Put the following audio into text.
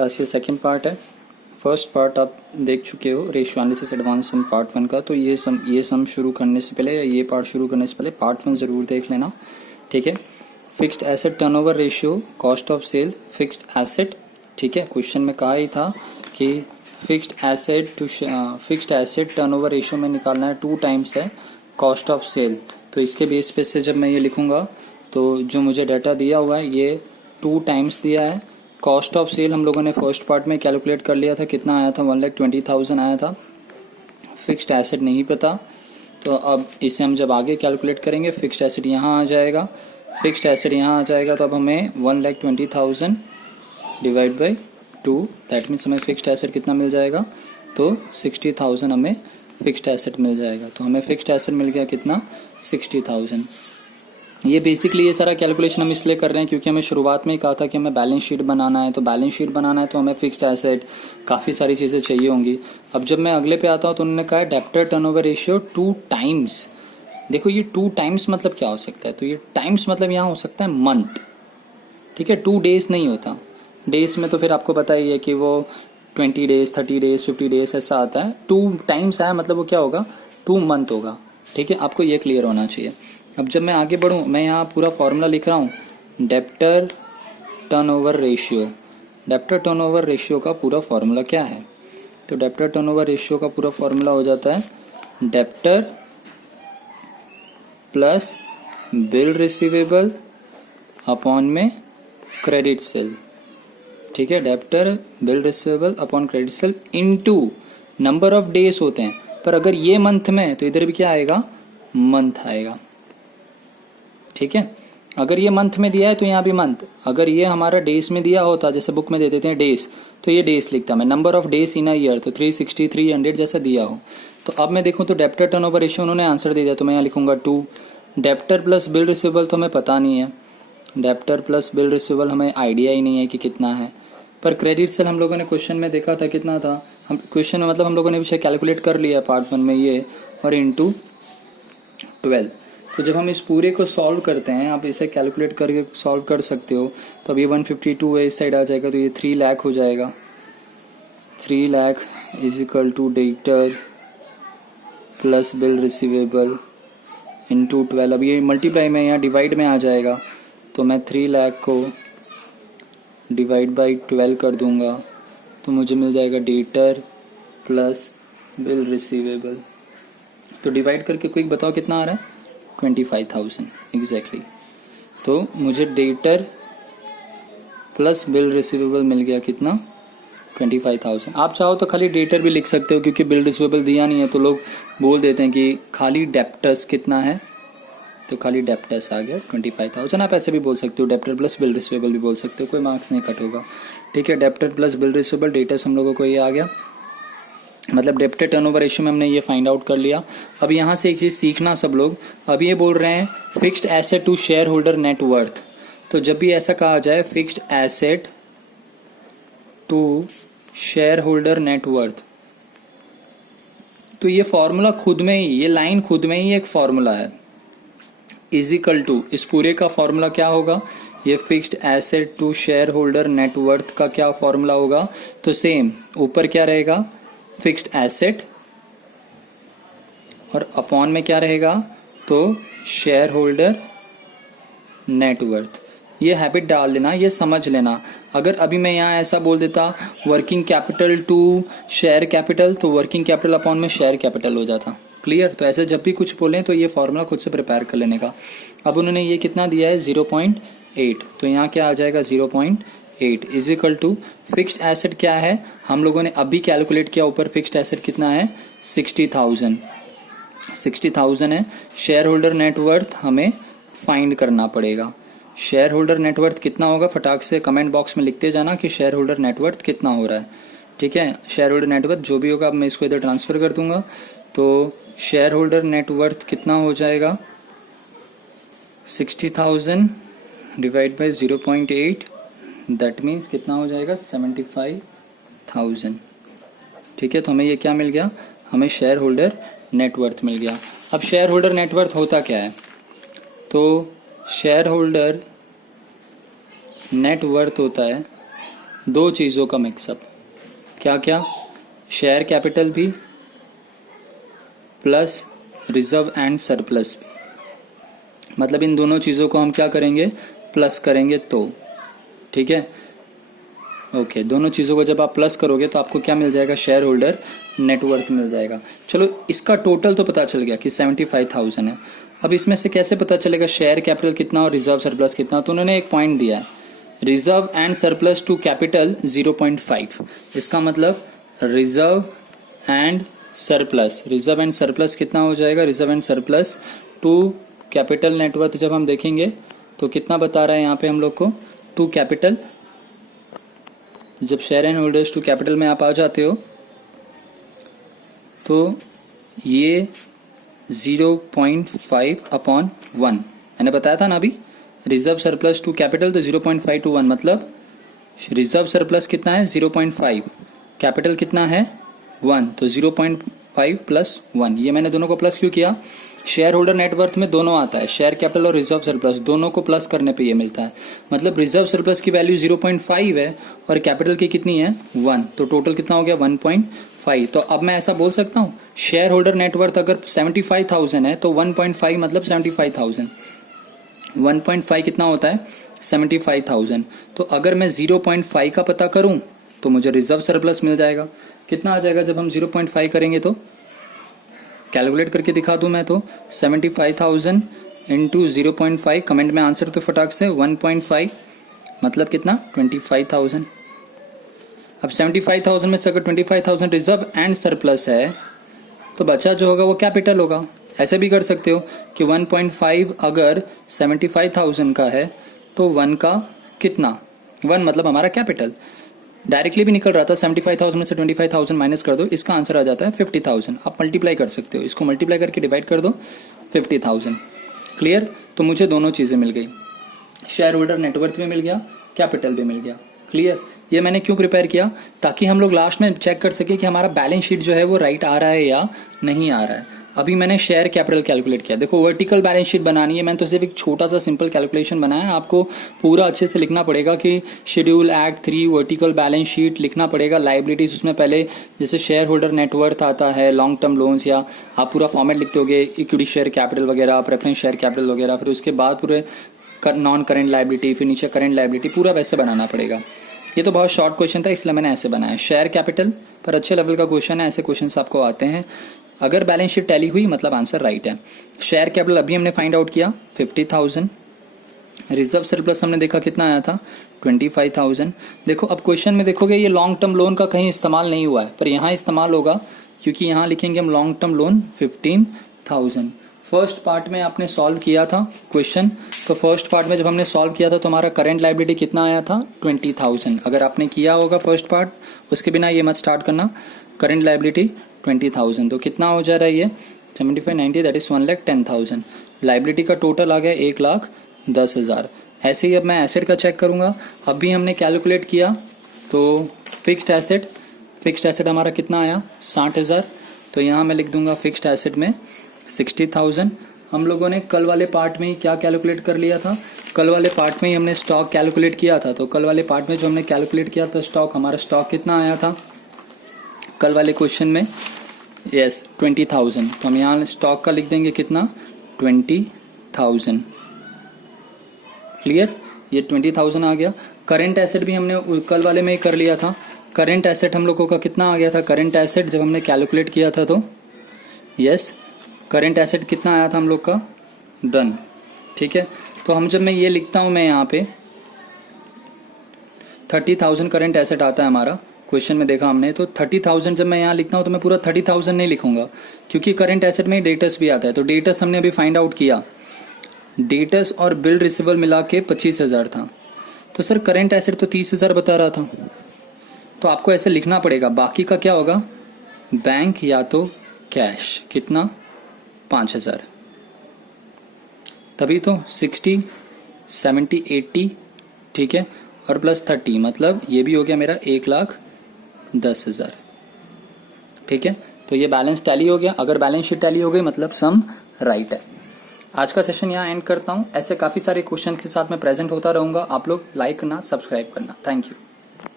Class ये second part है। First part आप देख चुके हो ratio analysis advance sum part 1 का। तो ये सम शुरू करने से पहले या ये पार्ट शुरू करने से पहले पार्ट 1 ज़रूर देख लेना, ठीक है। Fixed asset turnover ratio, cost of sale, fixed asset, ठीक है। क्वेश्चन में कहा ही था कि फिक्स्ड एसेट टर्नओवर रेशियो में निकालना है 2 टाइम्स है कॉस्ट ऑफ सेल। तो इसके बेस पे से जब मैं ये लिखूंगा तो जो मुझे डाटा दिया हुआ है ये 2 टाइम्स दिया है। कॉस्ट ऑफ सेल हम लोगों ने फर्स्ट पार्ट में कैलकुलेट कर लिया था, कितना आया था 1,20,000 आया था। फिक्स्ड एसेट नहीं पता, तो अब इसे हम जब आगे कैलकुलेट करेंगे फिक्स्ड एसेट यहाँ आ जाएगा, फिक्स्ड एसेट यहाँ आ जाएगा। तो अब हमें 1,20,000 डिवाइड बाई 2, दैट मीन्स हमें फिक्स्ड एसेट कितना मिल जाएगा, तो 60,000 हमें फिक्स्ड एसेट मिल जाएगा। तो हमें फिक्स्ड एसेट मिल गया कितना, 60,000। ये बेसिकली ये सारा कैलकुलेशन हम इसलिए कर रहे हैं क्योंकि हमें शुरुआत में ही कहा था कि हमें बैलेंस शीट बनाना है। तो बैलेंस शीट बनाना है तो हमें फिक्स्ड एसेट काफ़ी सारी चीज़ें चाहिए होंगी। अब जब मैं अगले पे आता हूँ तो उन्होंने कहा है डेब्टर टर्नओवर रेशियो 2 टाइम्स। देखो ये 2 टाइम्स मतलब क्या हो सकता है, तो ये टाइम्स मतलब यहाँ हो सकता है मंथ, ठीक है। 2 डेज नहीं होता, डेज में तो फिर आपको पता ही है कि वो 20 डेज, 30 डेज, 50 डेज ऐसा आता है। 2 टाइम्स आया मतलब वो क्या होगा, 2 मंथ होगा, ठीक है। आपको ये क्लियर होना चाहिए। अब जब मैं आगे बढ़ूँ, मैं यहाँ पूरा फॉर्मूला लिख रहा हूँ, debtor turnover ratio. Debtor turnover ratio का पूरा फॉर्मूला क्या है, तो डेब्टर टर्नओवर रेशियो का पूरा फॉर्मूला हो जाता है debtor plus bill receivable upon में क्रेडिट सेल, ठीक है। Debtor bill receivable upon credit sale into number of days होते हैं, पर अगर ये मंथ में तो इधर भी क्या आएगा, मंथ आएगा, ठीक है। अगर ये मंथ में दिया है तो यहाँ भी मंथ, अगर ये हमारा डेज में दिया होता, जैसे बुक में दे देते हैं डेज, तो ये डेज लिखता मैं, number of days in a year तो 360, 300 जैसा दिया हो। तो अब मैं देखूँ तो डेब्टर टर्नओवर रेशियो उन्होंने आंसर दे दिया, तो मैं यहाँ लिखूंगा 2। डेब्टर प्लस बिल रिसीवेबल तो हमें पता नहीं है, डेब्टर प्लस बिल रिसीवेबल हमें आइडिया ही नहीं है कि कितना है। पर क्रेडिट सेल हम लोगों ने क्वेश्चन में देखा था कितना था, हम क्वेश्चन में मतलब हम लोगों ने विषय कैलकुलेट कर लिया पार्ट 1 में ये, और इंटू 12। तो जब हम इस पूरे को सॉल्व करते हैं, आप इसे कैलकुलेट करके सॉल्व कर सकते हो, तो अब ये 152 है, इस साइड आ जाएगा तो ये 3 लाख हो जाएगा। 3 lakh is equal to debtor plus bill receivable into 12। अब ये मल्टीप्लाई में यहाँ डिवाइड में आ जाएगा, तो मैं 3 लाख को डिवाइड बाई 12 कर दूंगा, तो मुझे मिल जाएगा डेब्टर प्लस बिल रिसीवेबल। तो डिवाइड करके क्विक बताओ कितना आ रहा है, 25,000 एग्जैक्टली। तो मुझे डेब्टर प्लस बिल रिसीवेबल मिल गया कितना, 25,000। आप चाहो तो खाली डेब्टर भी लिख सकते हो, क्योंकि बिल रिसीवेबल दिया नहीं है तो लोग बोल देते हैं कि खाली डेब्टर्स कितना है, तो खाली डेब्टर्स आ गया 25,000। आप ऐसे भी बोल सकते हो, डेब्टर प्लस बिल रिसीवेबल भी बोल सकते हो, कोई मार्क्स नहीं कट होगा, ठीक है। Debtor plus bill receivable, debtors हम लोगों को ये आ गया, मतलब डेब्टर टर्नओवर रेशियो में हमने ये फाइंड आउट कर लिया। अब यहाँ से एक चीज़ सीखना सब लोग, अब ये बोल रहे हैं fixed asset to share holder net worth. तो जब भी ऐसा कहा जाए fixed asset to share holder net worth, तो ये फॉर्मूला खुद में ही, ये लाइन खुद में ही एक फॉर्मूला है, इजिकल टू, इस पूरे का फॉर्मूला क्या होगा, ये fixed asset to share holder net worth का क्या फॉर्मूला होगा, तो सेम ऊपर क्या रहेगा, फिक्स्ड एसेट, और अपॉन में क्या रहेगा, तो शेयर होल्डर नेटवर्थ। ये हैबिट डाल लेना, ये समझ लेना। अगर अभी मैं यहाँ ऐसा बोल देता working capital to share capital, तो वर्किंग कैपिटल अपॉन में शेयर कैपिटल हो जाता, क्लियर। तो ऐसे जब भी कुछ बोलें तो ये फॉर्मूला खुद से प्रिपेयर कर लेने का। अब उन्होंने ये कितना दिया है 0.8, तो यहाँ क्या आ जाएगा 0.8 is equal to fixed asset क्या है, हम लोगों ने अभी कैलकुलेट किया, ऊपर फिक्स्ड एसेट कितना है 60,000 है। शेयर होल्डर नेटवर्थ हमें फाइंड करना पड़ेगा। शेयर होल्डर नेटवर्थ कितना होगा, फटाक से कमेंट बॉक्स में लिखते जाना कि शेयर होल्डर नेटवर्थ कितना हो रहा है, ठीक है। शेयर होल्डर नेटवर्थ जो भी होगा, अब मैं इसको इधर ट्रांसफ़र कर दूंगा, तो शेयर होल्डर नेटवर्थ कितना हो जाएगा 60,000 डिवाइड बाई 0.8, दैट मीन्स कितना हो जाएगा 75,000, ठीक है। तो हमें ये क्या मिल गया, हमें शेयर होल्डर नेटवर्थ मिल गया। अब शेयर होल्डर नेटवर्थ होता क्या है, तो शेयर होल्डर नेटवर्थ होता है दो चीज़ों का मिक्सअप। क्या क्या? शेयर कैपिटल भी प्लस रिजर्व एंड सरप्लस भी। मतलब इन दोनों चीज़ों को हम क्या करेंगे? प्लस करेंगे तो, ठीक है। ओके, दोनों चीज़ों को जब आप प्लस करोगे तो आपको क्या मिल जाएगा? शेयर होल्डर नेटवर्थ मिल जाएगा। चलो, इसका टोटल तो पता चल गया कि 75,000 है। अब इसमें से कैसे पता चलेगा शेयर कैपिटल कितना और रिजर्व सरप्लस कितना? तो उन्होंने एक पॉइंट दिया है, reserve and surplus to capital 0.5। इसका मतलब रिजर्व एंड सरप्लस कितना हो जाएगा? Reserve and surplus to capital net worth जब हम देखेंगे तो कितना बता रहा है यहाँ पे हम लोग को? To capital. जब share and holders to capital में आप आ जाते हो तो ये 0.5/1 मैंने बताया था ना अभी। रिजर्व सरप्लस टू कैपिटल तो 0.5 to 1, मतलब रिजर्व सरप्लस कितना है? 0.5, कैपिटल कितना है? 1, तो 0.5 + 1। ये मैंने दोनों को प्लस क्यों किया? शेयर होल्डर नेटवर्थ में दोनों आता है, शेयर कैपिटल और रिजर्व सरप्लस, दोनों को प्लस करने पे ये मिलता है। मतलब रिजर्व सरप्लस की वैल्यू 0.5 है और कैपिटल की कितनी है? 1, तो टोटल कितना हो गया? 1.5। तो अब मैं ऐसा बोल सकता हूँ, शेयर होल्डर नेटवर्थ अगर 75,000 है तो 1.5 मतलब 75,000। 1.5 कितना होता है? 75,000। तो अगर मैं 0.5 का पता करूं तो मुझे रिजर्व सरप्लस मिल जाएगा। कितना आ जाएगा जब हम 0.5 करेंगे? तो कैलकुलेट करके दिखा दूं मैं तो 75,000 इंटू 0.5। कमेंट में आंसर तो फटाक से 1.5 मतलब कितना? 25,000। अब 75,000 में से अगर 25,000 रिजर्व एंड सरप्लस है तो बचा जो होगा वो कैपिटल होगा। ऐसे भी कर सकते हो कि 1.5 अगर 75,000 का है तो 1 का कितना? 1 मतलब हमारा कैपिटल। डायरेक्टली भी निकल रहा था, 75,000 में से 25,000 माइनस कर दो, इसका आंसर आ जाता है 50,000। आप मल्टीप्लाई कर सकते हो, इसको मल्टीप्लाई करके डिवाइड कर दो, 50,000। क्लियर? तो मुझे दोनों चीज़ें मिल गई, शेयर होल्डर नेटवर्थ भी मिल गया, कैपिटल भी मिल गया। क्लियर? ये मैंने क्यों प्रिपेयर किया? ताकि हम लोग लास्ट में चेक कर सके कि हमारा बैलेंस शीट जो है वो राइट आ रहा है या नहीं आ रहा है। अभी मैंने शेयर कैपिटल कैलकुलेट किया। देखो, वर्टिकल बैलेंस शीट बनानी है, मैंने तो सिर्फ एक छोटा सा सिंपल कैलकुलेशन बनाया है। आपको पूरा अच्छे से लिखना पड़ेगा कि schedule act 3 vertical balance sheet लिखना पड़ेगा। लाइबिलिटीज उसमें पहले जैसे शेयर होल्डर नेटवर्थ आता है, लॉन्ग टर्म लोन्स, या आप पूरा फॉर्मेट लिखते होगे, इक्विटी शेयर कैपिटल वगैरह, प्रेफरेंस शेयर कैपिटल वगैरह, फिर उसके बाद पूरे नॉन करेंट लाइबिलिटी, फिर नीचे करेंट लाइबिलिटी, पूरा वैसे बनाना पड़ेगा। ये तो बहुत शॉर्ट क्वेश्चन था इसलिए मैंने ऐसे बनाया। शेयर कैपिटल पर अच्छे लेवल का क्वेश्चन है, ऐसे क्वेश्चंस आपको आते हैं। अगर बैलेंस शीट टैली हुई मतलब आंसर राइट है। शेयर कैपिटल अभी हमने फाइंड आउट किया 50,000। रिजर्व सरप्लस हमने देखा कितना आया था? 25,000। देखो, अब क्वेश्चन में देखोगे ये लॉन्ग टर्म लोन का कहीं इस्तेमाल नहीं हुआ है, पर यहाँ इस्तेमाल होगा क्योंकि यहाँ लिखेंगे हम long term loan 15,000। First part में आपने सॉल्व किया था क्वेश्चन, तो फर्स्ट पार्ट में जब हमने सॉल्व किया था तो हमारा करंट लायबिलिटी कितना आया था? 20,000। अगर आपने किया होगा फर्स्ट पार्ट, उसके बिना ये मत स्टार्ट करना। करंट लायबिलिटी 20,000, तो कितना हो जा रहा है ये? 7590, दैट इज 1,10,000। लायबिलिटी का टोटल आ गया 1,10,000। ऐसे ही अब मैं एसेट का चेक करूंगा। अभी हमने कैलकुलेट किया तो फिक्स्ड एसेट हमारा कितना आया? 60,000। तो यहाँ मैं लिख दूंगा फिक्स्ड एसेट में 60,000। हम लोगों ने कल वाले पार्ट में ही क्या कैलकुलेट कर लिया था? कल वाले पार्ट में ही हमने स्टॉक कैलकुलेट किया था। तो कल वाले पार्ट में जो हमने कैलकुलेट किया था स्टॉक, हमारा स्टॉक कितना आया था कल वाले क्वेश्चन में? यस, 20,000। तो हम यहाँ स्टॉक का लिख देंगे कितना? 20,000। क्लियर? ये 20,000 आ गया। करंट एसेट भी हमने कल वाले में ही कर लिया था। करंट एसेट हम लोगों का कितना आ गया था? करंट एसेट जब हमने कैलकुलेट किया था तो यस, करंट एसेट कितना आया था हम लोग का? डन। ठीक है, तो हम जब मैं ये लिखता हूं, मैं यहाँ पे 30,000 करंट एसेट आता है हमारा, क्वेश्चन में देखा हमने। तो 30,000 जब मैं यहाँ लिखता हूँ तो मैं पूरा 30,000 नहीं लिखूंगा क्योंकि करंट एसेट में डेटस भी आता है। तो डेटस हमने अभी फाइंड आउट किया, डेटस और बिल रिसीवेबल मिला के 25,000 था। तो सर करंट एसेट तो 30,000 बता रहा था, तो आपको ऐसे लिखना पड़ेगा। बाकी का क्या होगा? बैंक या तो कैश। कितना? 5,000। तभी तो 60, 70, 80, ठीक है, और प्लस 30 मतलब ये भी हो गया मेरा 1,10,000। ठीक है, तो ये बैलेंस टैली हो गया। अगर बैलेंस शीट टैली हो गई मतलब सम राइट है। आज का सेशन यहाँ एंड करता हूँ। ऐसे काफ़ी सारे क्वेश्चन के साथ मैं प्रेजेंट होता रहूँगा। आप लोग लाइक करना, सब्सक्राइब करना। Thank you.